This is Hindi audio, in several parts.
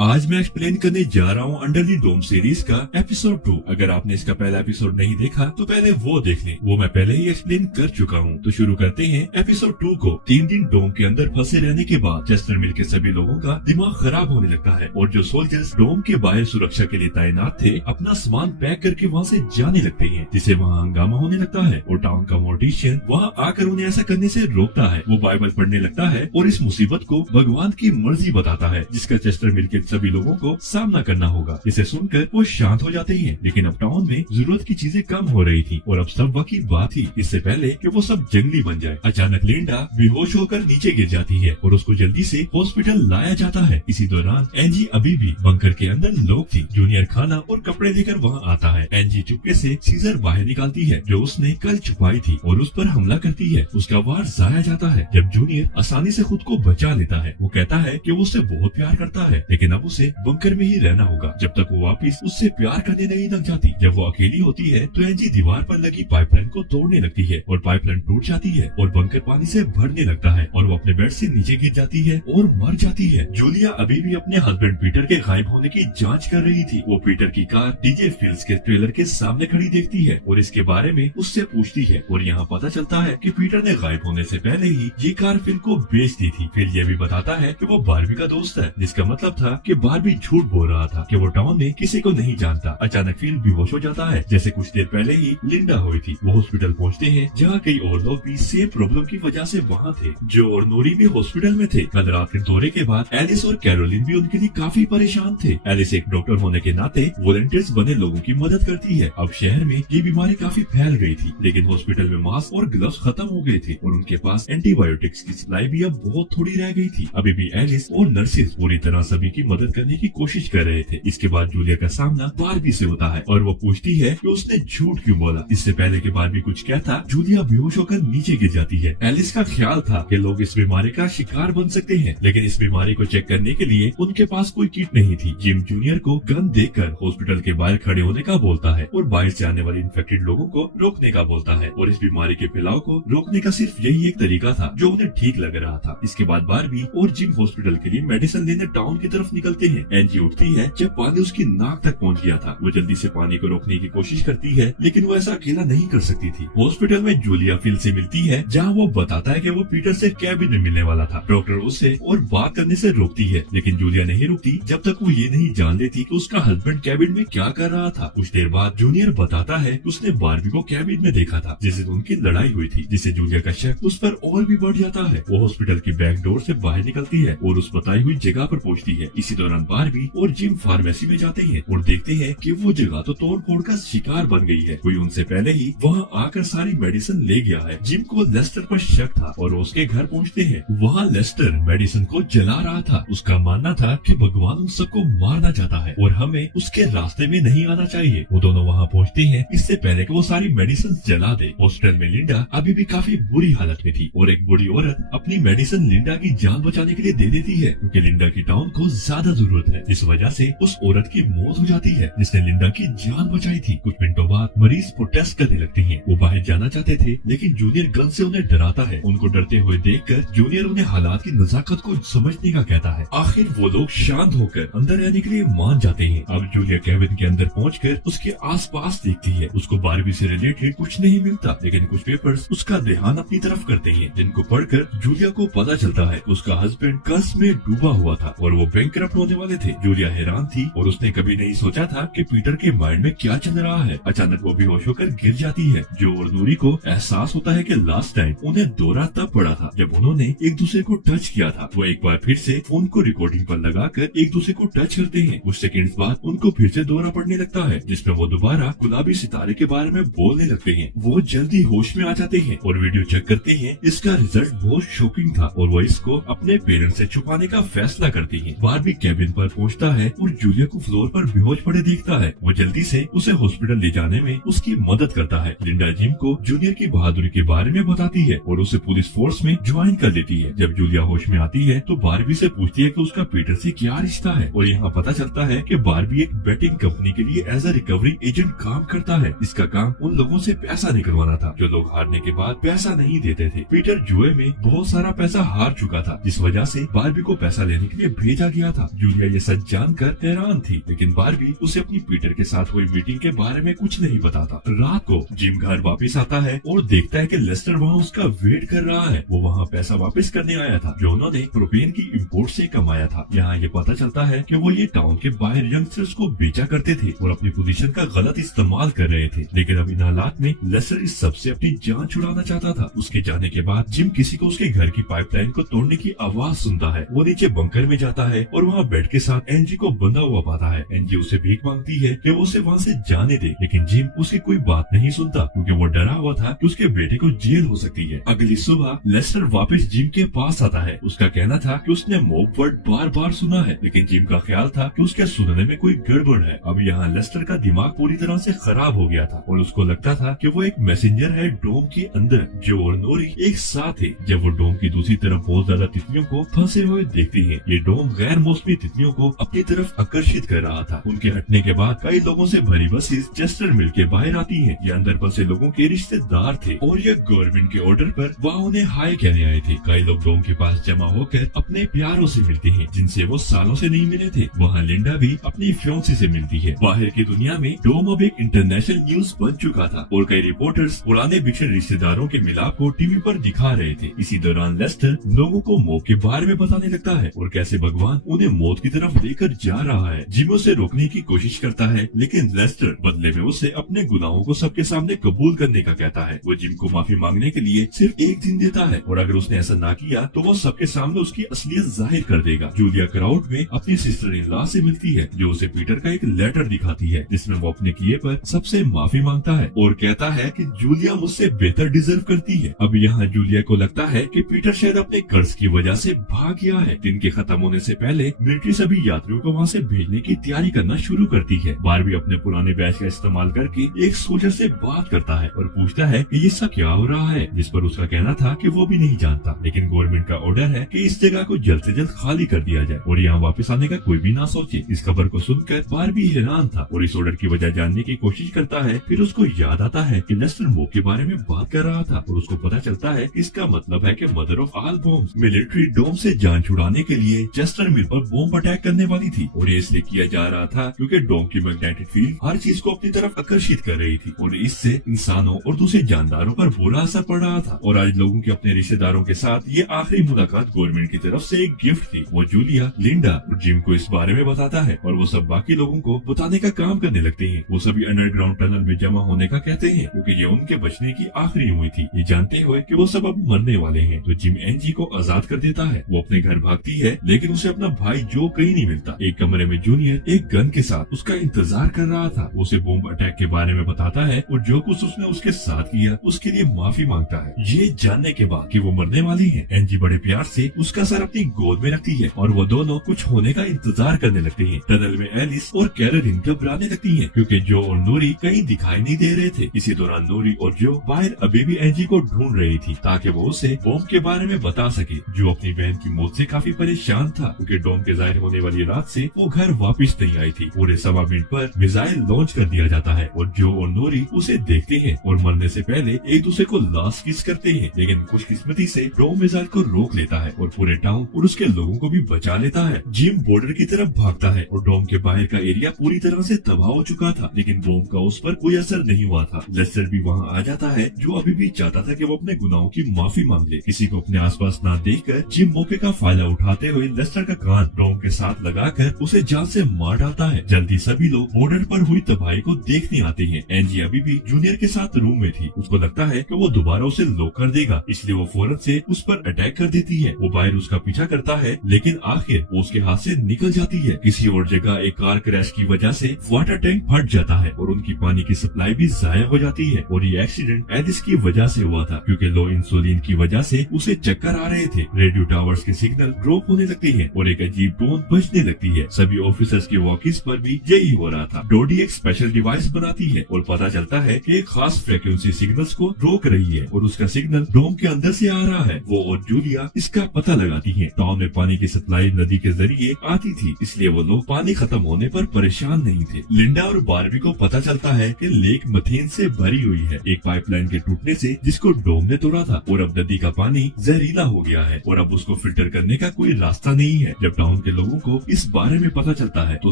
आज मैं एक्सप्लेन करने जा रहा हूँ अंडर द डोम सीरीज का एपिसोड 2। अगर आपने इसका पहला एपिसोड नहीं देखा तो पहले वो देख लें, वो मैं पहले ही एक्सप्लेन कर चुका हूँ। तो शुरू करते हैं एपिसोड 2 को। 3 दिन डोम के अंदर फंसे रहने के बाद चेस्टर मिल के सभी लोगों का दिमाग खराब होने लगता है और जो सोल्जर्स डोम के बाहर सुरक्षा के लिए तैनात थे अपना सामान पैक करके वहाँ से जाने लगते हैं, जिससे वहाँ हंगामा होने लगता है और टाउन का मोर्टिशियन वहाँ आकर उन्हें ऐसा करने से रोकता है। वो बाइबल पढ़ने लगता है और इस मुसीबत को भगवान की मर्जी बताता है, जिसका चेस्टर मिल के सभी लोगों को सामना करना होगा। इसे सुनकर वो शांत हो जाते हैं, लेकिन अब टाउन में जरूरत की चीजें कम हो रही थी और अब सब वक्त की बात थी इससे पहले कि वो सब जंगली बन जाए। अचानक लिंडा बेहोश होकर नीचे गिर जाती है और उसको जल्दी से हॉस्पिटल लाया जाता है। इसी दौरान एंजी अभी भी बंकर के अंदर लोग थी। जूनियर खाना और कपड़े लेकर वहाँ आता है। एंजी चुपके से सीजर बाहर निकालती है जो उसने कल छुपाई थी और उस पर हमला करती है। उसका वार जाया जाता है जब जूनियर आसानी से खुद को बचा लेता है। वो कहता है कि वो उससे बहुत प्यार करता है, लेकिन अब उसे बंकर में ही रहना होगा जब तक वो वापिस उससे प्यार करने नहीं लग जाती। जब वो अकेली होती है तो एंजी दीवार पर लगी पाइपलाइन को तोड़ने लगती है और पाइपलाइन टूट जाती है और बंकर पानी से भरने लगता है और वो अपने बेड से नीचे गिर जाती है और मर जाती है। जूलिया अभी भी अपने हस्बैंड पीटर के गायब होने की जांच कर रही थी। वो पीटर की कार डीजे फिल्स के ट्रेलर के सामने खड़ी देखती है और इसके बारे में उससे पूछती है और यहाँ पता चलता है कि पीटर ने गायब होने से पहले ही ये कार फिल को बेच दी थी। फिर ये भी बताता है कि वो बारबी का दोस्त है, जिसका मतलब था कि बारबी झूठ बोल रहा था कि वो टाउन में किसी को नहीं जानता। अचानक फिल बेहोश हो जाता है जैसे कुछ देर पहले ही लिंडा हुई थी। वो हॉस्पिटल पहुंचते हैं जहाँ कई और लोग भी सेम प्रॉब्लम की वजह से वहाँ थे। जो और नोरी भी हॉस्पिटल में थे। कल रात के दौरे के बाद एलिस और कैरोलिन भी उनके लिए काफी परेशान थे। एलिस एक डॉक्टर होने के नाते वॉलंटियर्स बने लोगों की मदद करती है। अब शहर में ये बीमारी काफी फैल गई थी, लेकिन हॉस्पिटल में मास्क और ग्लव्स खत्म हो गए थे और उनके पास एंटीबायोटिक्स की सप्लाई भी अब बहुत थोड़ी रह गई थी। अभी भी एलिस और नर्सेज पूरी तरह सभी की मदद करने की कोशिश कर रहे थे। इसके बाद जूलिया का सामना बारबी से होता है और वो पूछती है कि उसने झूठ क्यों बोला। इससे पहले कि बारबी कुछ कहता, जूलिया बेहोश होकर नीचे गिर जाती है। एलिस का ख्याल था कि लोग इस बीमारी का शिकार बन सकते हैं, लेकिन इस बीमारी को चेक करने के लिए उनके पास कोई किट नहीं थी। जिम जूनियर को गन देकर हॉस्पिटल के बाहर खड़े होने का बोलता है और बाहर से आने वाले इन्फेक्टेड लोगों को रोकने का बोलता है और इस बीमारी के फैलाव को रोकने का सिर्फ यही एक तरीका था जो उन्हें ठीक लग रहा था। इसके बाद बारबी और जिम हॉस्पिटल के लिए मेडिसिन लेने टाउन की तरफ निकलते हैं। एंजी उठती है जब पानी उसकी नाक तक पहुंच गया था। वो जल्दी से पानी को रोकने की कोशिश करती है, लेकिन वो ऐसा अकेला नहीं कर सकती थी। हॉस्पिटल में जूलिया फिल से मिलती है जहाँ वो बताता है कि वो पीटर से कैबिन में मिलने वाला था। डॉक्टर उससे और बात करने से रोकती है, लेकिन जूलिया नहीं रुकती जब तक वो ये नहीं जान लेती कि उसका हस्बैंड कैबिन में क्या कर रहा था। कुछ देर बाद जूनियर बताता है कि उसने बारबी को कैबिन में देखा था जिस दिन उनकी लड़ाई हुई थी, जिससे जूलिया का शक उस पर और भी बढ़ जाता है। वो हॉस्पिटल की बैक डोर से बाहर निकलती है और उस बताई हुई जगह पर पहुँचती है। इसी दौरान बारबी और जिम फार्मेसी में जाते हैं और देखते हैं कि वो जगह तो तोड़ फोड़ का शिकार बन गई है। कोई उनसे पहले ही वहाँ आकर सारी मेडिसिन ले गया है। जिम को लेस्टर पर शक था और वो उसके घर पहुँचते हैं। वहाँ लेस्टर मेडिसिन को जला रहा था। उसका मानना था कि भगवान उन सबको मारना चाहता है और हमें उसके रास्ते में नहीं आना चाहिए। वो दोनों वहाँ पहुँचते हैं इससे पहले कि वो सारी मेडिसिन जला दे। हॉस्पिटल में लिंडा अभी भी काफी बुरी हालत में थी और एक बुरी औरत अपनी मेडिसिन लिंडा की जान बचाने के लिए दे देती है, क्योंकि लिंडा की टाउन को ज्यादा जरूरत है। इस वजह से उस औरत की मौत हो जाती है जिसने लिंडा की जान बचाई थी। कुछ मिनटों बाद मरीज प्रोटेस्ट करने लगते हैं। वो बाहर जाना चाहते थे, लेकिन जूनियर गन से उन्हें डराता है। उनको डरते हुए देखकर जूनियर उन्हें हालात की नजाकत को समझने का कहता है। आखिर वो लोग शांत होकर अंदर रहने के लिए मान जाते हैं। अब जूलिया कैबिन के अंदर पहुंचकर उसके आसपास देखती है। उसको बारबी से रिलेटेड कुछ नहीं मिलता, लेकिन कुछ पेपर्स उसका ध्यान अपनी तरफ करते हैं, जिनको पढ़कर जूलिया को पता चलता है उसका हस्बैंड कर्ज में डूबा हुआ था और वो बैंकरप्ट होने वाले थे। जूलिया हैरान थी और उसने कभी नहीं सोचा था कि पीटर के माइंड में क्या चल रहा है। अचानक वो बेहोश होकर गिर जाती है। जो और नूरी को एहसास होता है कि लास्ट टाइम उन्हें दौरा तब पड़ा था जब उन्होंने एक दूसरे को टच किया था। वो एक बार फिर से फोन को रिकॉर्डिंग पर लगाकर एक दूसरे को टच करते हैं। कुछ सेकंड्स बाद उनको फिर से दौरा पड़ने लगता है, जिसमें वो दोबारा गुलाबी सितारे के बारे में बोलने लगते हैं। वो जल्दी होश में आ जाते हैं और वीडियो चेक करते हैं। इसका रिजल्ट बहुत शॉकिंग था और वो इसको अपने पेरेंट्स से छुपाने का फैसला करती है। बारबी कैबिन पर पहुंचता है और जूलिया को फ्लोर पर बेहोश पड़े देखता है। वो जल्दी से उसे हॉस्पिटल ले जाने में उसकी मदद करता है। लिंडा जिम को जूनियर की बहादुरी के बारे में बताती है और उसे पुलिस फोर्स में ज्वाइन कर लेती है। जब जूलिया होश में आती है तो बारबी से पूछती है कि उसका पीटर से क्या रिश्ता है और यहाँ पता चलता है कि बारबी एक बेटिंग कंपनी के लिए एज अ रिकवरी एजेंट काम करता है। इसका काम उन लोगों से पैसा निकलवाना था जो लोग हारने के बाद पैसा नहीं देते थे। पीटर जुए में बहुत सारा पैसा हार चुका था, जिस वजह से बारबी को पैसा लेने के लिए भेजा गया था। था। जूलिया ये सच जानकर हैरान थी, लेकिन बारबी उसे अपनी पीटर के साथ हुई मीटिंग के बारे में कुछ नहीं बताता। रात को जिम घर वापस आता है और देखता है कि लेस्टर वहाँ उसका वेट कर रहा है। वो वहाँ पैसा वापस करने आया था जो उन्होंने प्रोपेन की इंपोर्ट से कमाया था। यहाँ ये पता चलता है कि वो ये टाउन के बाहर यंगस्टर्स को बेचा करते थे और अपनी पोजीशन का गलत इस्तेमाल कर रहे थे। लेकिन अब इन हालात में लेस्टर इस सबसे अपनी जान छुड़ाना चाहता था। उसके जाने के बाद जिम किसी को उसके घर की पाइपलाइन को तोड़ने की आवाज सुनता है। वो नीचे बंकर में जाता है और वहाँ बेड के साथ एंजी को बंधा हुआ पाता है। एंजी उसे भीख मांगती है कि वो उसे वहाँ से जाने दे, लेकिन जिम उसकी कोई बात नहीं सुनता क्योंकि वो डरा हुआ था कि उसके बेटे को जेल हो सकती है। अगली सुबह लेस्टर वापस जिम के पास आता है। उसका कहना था कि उसने मॉब वर्ड बार बार सुना है, लेकिन जिम का ख्याल था कि उसके सुनने में कोई गड़बड़ है। अब यहाँ लेस्टर का दिमाग पूरी तरह से खराब हो गया था और उसको लगता था कि वो एक मैसेंजर है डोम के अंदर। जो और नोरी एक साथ है। जब वो डोम की दूसरी तरफ बहुत ज्यादा तितलियों को फंसे हुए देखती है, ये डोम गैर मौसमी तितलियों को अपनी तरफ आकर्षित कर रहा था। उनके हटने के बाद कई लोगों से भरी बसेस चेस्टर मिल के बाहर आती है। ये अंदर फंसे लोगों के रिश्तेदार थे और ये गवर्नमेंट के ऑर्डर पर वहाँ उन्हें हाय कहने आए थे। कई लोग डोम के पास जमा होकर अपने प्यारों से मिलते हैं जिनसे वो सालों से नहीं मिले थे। वहाँ लिंडा भी अपनी फियांसी से मिलती है। बाहर की दुनिया में डोम अब एक इंटरनेशनल न्यूज बन चुका था और कई रिपोर्टर्स पुराने बिछड़े रिश्तेदारों के मिलाप को टीवी पर दिखा रहे थे। इसी दौरान लेस्टर लोगों को मौत के बारे में बताने लगता है और कैसे भगवान उन्हें मौत की तरफ लेकर जा रहा है। जिम उसे रोकने की कोशिश करता है, लेकिन लेस्टर बदले में उसे अपने गुनाहों को सबके सामने कबूल करने का कहता है। वो जिम को माफी मांगने के लिए सिर्फ एक दिन देता है और अगर उसने ऐसा ना किया तो वो सबके सामने उसकी असलियत जाहिर कर देगा। जूलिया क्राउड में अपनी सिस्टर इन लॉ से मिलती है जो उसे पीटर का एक लेटर दिखाती है जिसमें वो अपने किए पर सबसे माफी मांगता है और कहता है कि जूलिया मुझसे बेहतर डिजर्व करती है। अब यहाँ जूलिया को लगता है कि पीटर शायद अपने कर्ज की वजह से भाग गया है। दिन के खत्म होने से पहले मिलिट्री सभी यात्रियों को वहाँ से भेजने की तैयारी करना शुरू करती है। बारबी अपने पुराने बैच का इस्तेमाल करके एक सोल्जर से बात करता है और पूछता है कि ये सब क्या हो रहा है, जिस पर उसका कहना था कि वो भी नहीं जानता, लेकिन गवर्नमेंट का ऑर्डर है कि इस जगह को जल्द से जल्द खाली कर दिया जाए और यहाँ वापस आने का कोई भी ना सोचे। इस खबर को सुनकर बारबी हैरान था और इस ऑर्डर की वजह जानने की कोशिश करता है। फिर उसको याद आता है कि लेस्टर मॉब के बारे में बात कर रहा था और उसको पता चलता है इसका मतलब है कि mother of all bombs military dome से जान छुड़ाने के लिए चेस्टर मिल पर बॉम्ब अटैक करने वाली थी और ये इसलिए किया जा रहा था क्योंकि डोम की मैग्नेटिक फील्ड हर चीज को अपनी तरफ आकर्षित कर रही थी और इससे इंसानों और दूसरे जानदारों पर बुरा असर पड़ रहा था। और आज लोगों के अपने रिश्तेदारों के साथ ये आखिरी मुलाकात गवर्नमेंट की तरफ से एक गिफ्ट थी। वो जूलिया, लिंडा और जिम को इस बारे में बताता है और वो सब बाकी लोगों को बताने का काम करने लगते हैं। वो सभी अंडरग्राउंड टनल में जमा होने का कहते हैं क्योंकि ये उनके बचने की आखिरी उम्मीद थी, ये जानते हुए कि वो सब अब मरने वाले हैं। तो जिम एंजी को आजाद कर देता है। वो अपने घर भागती है लेकिन उसे अपना भाई जो कहीं नहीं मिलता। एक कमरे में जूनियर एक गन के साथ उसका इंतजार कर रहा था। उसे बॉम्ब अटैक के बारे में बताता है और जो कुछ उसने उसके साथ किया उसके लिए माफी मांगता है। ये जानने के बाद कि वो मरने वाली है, एंजी बड़े प्यार से उसका सर अपनी गोद में रखती है और वो दोनों कुछ होने का इंतजार करने लगते हैं। टनल में एलिस और कैरोलिन घबराने लगती हैं क्योंकि जो और नोरी कहीं दिखाई नहीं दे रहे थे। इसी दौरान नोरी और जो बाहर अभी भी एंजी को ढूंढ रही थी ताकि वो उसे बॉम्ब के बारे में बता सके। जो अपनी बहन की मौत से काफी परेशान था क्योंकि डोम के जाहिर होने वाली रात से वो घर वापस नहीं आई थी। पूरे 1.25 मिनट पर मिसाइल लॉन्च कर दिया जाता है और जो और नोरी उसे देखते हैं और मरने से पहले एक दूसरे को लास्ट किस करते हैं, लेकिन खुशकिस्मती से डोम मिसाइल को रोक लेता है और पूरे टाउन और उसके लोगों को भी बचा लेता है। जिम बॉर्डर की तरफ भागता है और डोम के बाहर का एरिया पूरी तरह से तबाह हो चुका था, लेकिन बॉम्ब का उस पर कोई असर नहीं हुआ था। लेस्टर भी वहाँ आ जाता है जो अभी भी चाहता था कि वो अपने गुनाहों की माफी मांग ले। किसी को अपने आसपास ना देखकर जिम मौके का फायदा उठाते हुए लेस्टर का कान डोम के साथ लगाकर उसे जान से मार डालता है। जल्दी सभी लोग बॉर्डर पर हुई तबाही को देखने आते हैं। एंजी अभी भी जूनियर के साथ रूम में थी। उसको लगता है कि वो दोबारा उसे लॉक कर देगा, इसलिए वो फौरन से उस पर अटैक कर देती है। वो बाहर उसका पीछा करता है लेकिन आखिर वो उसके हाथ से निकल जाती है। किसी और जगह एक कार क्रैश की वजह से वाटर टैंक फट जाता है और उनकी पानी की सप्लाई भी जाया हो जाती है और ये एक्सीडेंट एलिस की वजह से हुआ था क्योंकि लो इंसुलिन की वजह से उसे चक्कर आ रहे थे। रेडियो टावर्स के सिग्नल ड्रॉप होने लगते हैं और एक अजीब टोन बजने लगती है। सभी ऑफिसर्स के वॉकिस पर भी यही हो रहा था। डोडी एक स्पेशल डिवाइस बनाती है और पता चलता है कि एक खास फ्रीक्वेंसी सिग्नल्स को रोक रही है और उसका सिग्नल डोम के अंदर से आ रहा है। वो और जूलिया इसका पता लगाती है। टाउन में पानी की सप्लाई नदी के जरिए आती थी, इसलिए वो लोग पानी खत्म होने पर परेशान नहीं थे। लिंडा और बारबी को पता चलता है कि लेक मथेन से भरी हुई है एक पाइपलाइन के टूटने से जिसको डोम ने तोड़ा था और अब नदी का पानी जहरीला हो गया है और अब उसको फिल्टर करने का कोई रास्ता नहीं है। जब टाउन टाउन के लोगों को इस बारे में पता चलता है तो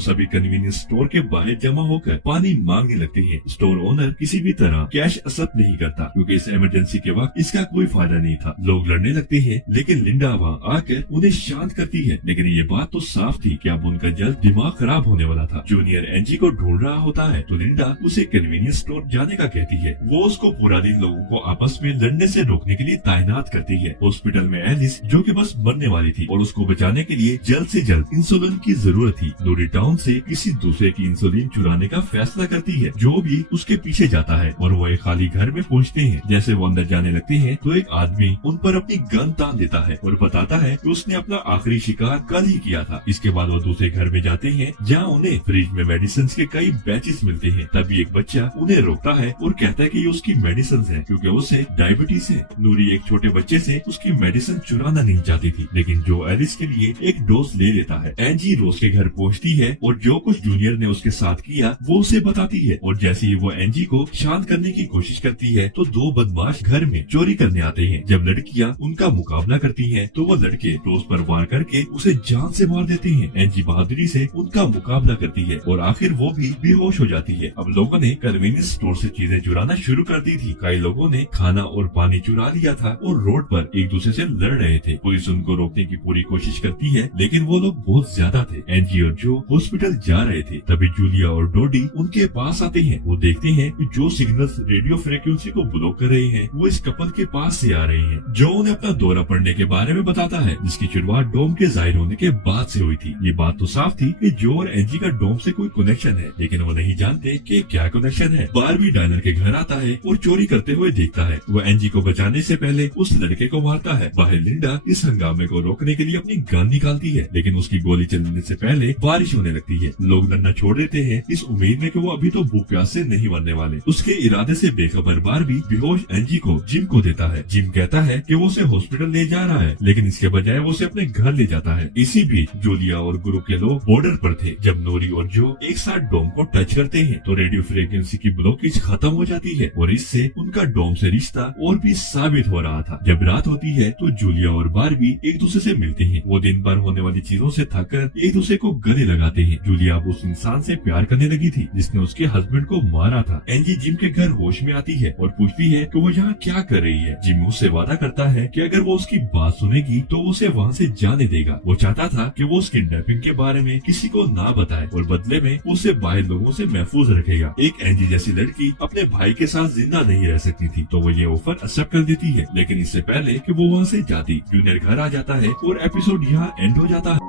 सभी कन्वीनियंस स्टोर के बाहर जमा होकर पानी मांगने लगते हैं। स्टोर ओनर किसी भी तरह कैश एक्सेप्ट नहीं करता क्योंकि इस इमरजेंसी के वक्त इसका कोई फायदा नहीं था। लोग लड़ने लगते हैं लेकिन लिंडा वहाँ आकर उन्हें शांत करती है, लेकिन ये बात तो साफ थी कि अब उनका जल्द दिमाग खराब होने वाला था। जूनियर एनजी को ढूंढ रहा होता है तो लिंडा उसे कन्वीनियंस स्टोर जाने का कहती है। वो उसको पूरा दिन लोगों को आपस में लड़ने से रोकने के लिए तैनात करती है। हॉस्पिटल में एलिस जो कि बस मरने वाली थी और उसको बचाने के लिए जल्द से जल्द इंसुलिन की जरूरत थी। लोरी टाउन से किसी दूसरे की इंसुलिन चुराने का फैसला करती है जो भी उसके पीछे जाता है और वो एक खाली घर में पहुंचते हैं। जैसे वो अंदर जाने लगते हैं तो एक आदमी उन पर अपनी गन तान देता है और बताता है कि उसने अपना आखिरी शिकार कल ही किया था। इसके बाद वो दूसरे घर में जाते हैं जहाँ उन्हें फ्रिज में मेडिसिन के कई बैचेस मिलते हैं। तभी एक बच्चा उन्हें रोकता है और कहता है कि ये उसकी मेडिसिन है क्योंकि उसे डायबिटीज है। नूरी एक छोटे बच्चे से उसकी मेडिसिन चुराना नहीं चाहती थी, लेकिन जो एलिस के लिए एक डोज ले लेता है। एंजी रोज के घर पहुंचती है और जो कुछ जूनियर ने उसके साथ किया वो उसे बताती है और जैसे ही वो एंजी को शांत करने की कोशिश करती है तो दो बदमाश घर में चोरी करने आते हैं। जब लड़कियां उनका मुकाबला करती हैं तो वो लड़के रोज पर वार करके उसे जान से मार देते हैं। एंजी बहादुरी से उनका मुकाबला करती है और आखिर वो भी बेहोश हो जाती है। अब लोगों ने कन्वीनियंस स्टोर से चीजें चुराना शुरू कर दी थी। कई लोगों ने खाना और पानी चुरा लिया था और रोड पर एक दूसरे से लड़ रहे थे। पुलिस उनको रोकने की पूरी कोशिश करती है लेकिन वो लोग बहुत ज्यादा थे। एंजी और जो हॉस्पिटल जा रहे थे तभी जूलिया और डोडी उनके पास आते हैं। वो देखते हैं कि जो सिग्नल्स रेडियो फ्रीक्वेंसी को ब्लॉक कर रहे हैं वो इस कपल के पास से आ रहे हैं। जो उन्हें अपना दौरा पड़ने के बारे में बताता है जिसकी शुरुआत डोम के जाहिर होने के बाद से हुई थी। ये बात तो साफ थी कि जो और एंजी का डोम से कोई कनेक्शन है, लेकिन वो नहीं जानते कि क्या कनेक्शन है। बारबी डायनर के घर आता है और चोरी करते हुए देखता है। वो एंजी को बचाने से पहले उस लड़के को मारता है। बाहर लिंडा इस हंगामे को रोकने के लिए अपनी गन निकालती है लेकिन उसकी गोली चलने से पहले बारिश होने लगती है। लोग लड़ना छोड़ देते हैं इस उम्मीद में कि वो अभी तो भूख प्यास से नहीं मरने वाले। उसके इरादे से बेखबर बारबी बेहोश एंजी को जिम को देता है। जिम कहता है कि वो उसे हॉस्पिटल ले जा रहा है लेकिन इसके बजाय वो उसे अपने घर ले जाता है। इसी बीच जूलिया और गुरु के लोग बॉर्डर पर थे। जब नोरी और जो एक साथ डोम को टच करते हैं तो रेडियो फ्रीक्वेंसी की ब्लॉकेज खत्म हो जाती है और इससे उनका डोम से रिश्ता और भी साबित हो रहा था। जब रात होती है तो जूलिया और बारबी एक दूसरे से मिलते हैं। वो दिन भर होने वाली चीजों से थक कर एक दूसरे को गले लगाते हैं। जूलिया अब उस इंसान से प्यार करने लगी थी जिसने उसके हस्बैंड को मारा था। एंजी जिम के घर होश में आती है और पूछती है कि वो यहाँ क्या कर रही है। जिम उससे वादा करता है कि अगर वो उसकी बात सुनेगी तो उसे वहाँ से जाने देगा। वो चाहता था कि वो उस किडनैपिंग के बारे में किसी को ना बताए और बदले में उसे बाहर लोगों से महफूज रखेगा। एक एंजी जैसी लड़की अपने भाई के साथ जिंदा नहीं रह सकती थी तो वो ये ऑफर एक्सेप्ट कर देती है, लेकिन इससे पहले कि वो वहाँ से जाती जूनियर घर आ जाता है और एपिसोड यहाँ एंड हो जाता है।